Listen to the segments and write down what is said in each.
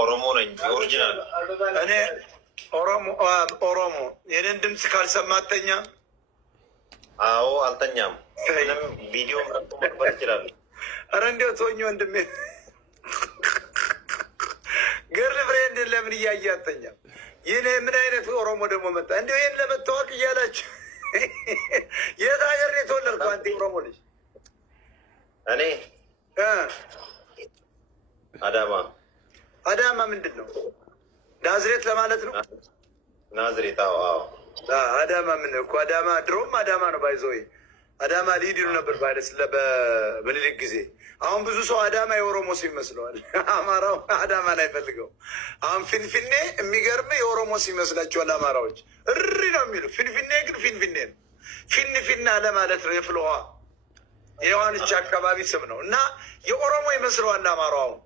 ኦሮሞ ነኝ ኦሪጂናል። እኔ ኦሮሞ የኔን ድምፅ ካልሰማ አተኛ? አዎ አልተኛም። ምንም ቪዲዮ መክፈት ይችላል። ኧረ እንዲያው ተወኝ ወንድሜ። ገር ፍሬንድ ለምን እያየ አተኛም? ይህን ምን አይነት ኦሮሞ ደግሞ መጣ? እንዲሁ ይህን ለመታወቅ እያላችሁ የት ሀገር ነው የተወለድከው አንተ ኦሮሞ ልጅ? እኔ አዳማ። አዳማ ምንድን ነው? ናዝሬት ለማለት ነው። ናዝሬት? አዎ አዎ። አዳማ ምን እኮ አዳማ ድሮም አዳማ ነው ባይዘው። አዳማ ሊድ ይሉ ነበር ባይደስለ በምኒልክ ጊዜ። አሁን ብዙ ሰው አዳማ የኦሮሞ ሰው ይመስለዋል። አማራው አዳማን አይፈልገው። አሁን ፊንፊኔ የሚገርም የኦሮሞ ሰው ይመስላቸዋል አማራዎች። እሪ ነው የሚሉ። ፊንፊኔ ግን ፊንፊኔ ነው። ፊንፊና ለማለት ነው። የፍልውሃ የዮሐንስ አካባቢ ስም ነው እና የኦሮሞ ይመስለዋል አማራው። አሁን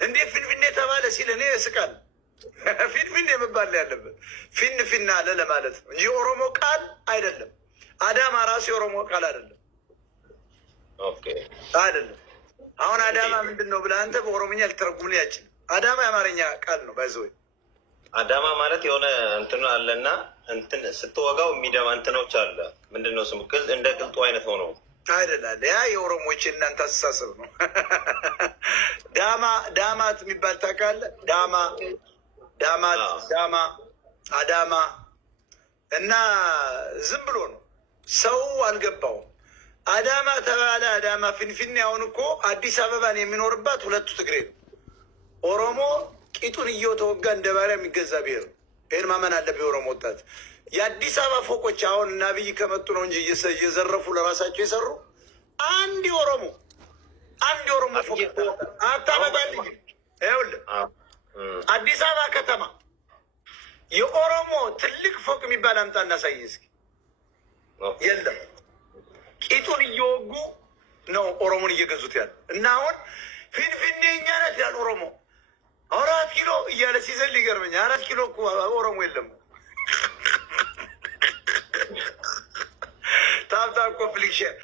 እንዴት ፊንፊኔ ተባለ ሲል እኔ እስቃል። ፊንፊኔ መባል ያለበት ፊንፊና አለ ለማለት ነው እንጂ የኦሮሞ ቃል አይደለም። አዳማ ራሱ የኦሮሞ ቃል አይደለም። ኦኬ አይደለም። አሁን አዳማ ምንድን ነው ብለህ አንተ በኦሮምኛ ልተረጉም ያችል። አዳማ የአማርኛ ቃል ነው ባይዘወይ። አዳማ ማለት የሆነ እንትን አለና እንትን ስትወጋው የሚደማ እንትኖች አለ። ምንድን ነው ስሙ? እንደ ቅልጡ አይነት ሆነው አይደላለ። ያ የኦሮሞዎች እናንተ አስተሳሰብ ነው። ዳማት የሚባል ታውቃለህ? ዳማት አዳማ እና ዝም ብሎ ነው ሰው አልገባውም። አዳማ ተባለ አዳማ ፊንፊኔ። አሁን እኮ አዲስ አበባን የሚኖርባት ሁለቱ ትግሬ ነው። ኦሮሞ ቂጡን እየተወጋ እንደ ባሪያ የሚገዛ ብሄር ነው። ይህን ማመን አለብህ የኦሮሞ ወጣት። የአዲስ አበባ ፎቆች አሁን እና አብይ ከመጡ ነው እንጂ እየዘረፉ ለራሳቸው የሰሩ አንድ የኦሮሞ ፎቅ አታመጣልኝ። ይኸውልህ አዲስ አበባ ከተማ የኦሮሞ ትልቅ ፎቅ የሚባል አምጣ እናሳይ እስኪ። የለም። ቂጡን እየወጉ ነው ኦሮሞን እየገዙት ያለ እና አሁን ፊንፊኔ እኛ ናት ያለ ኦሮሞ 4 ኪሎ እያለ ሲዘል ይገርመኛል። 4 ኪሎ እኮ ኦሮሞ የለም። ታብታ ኮምፕሊክሽን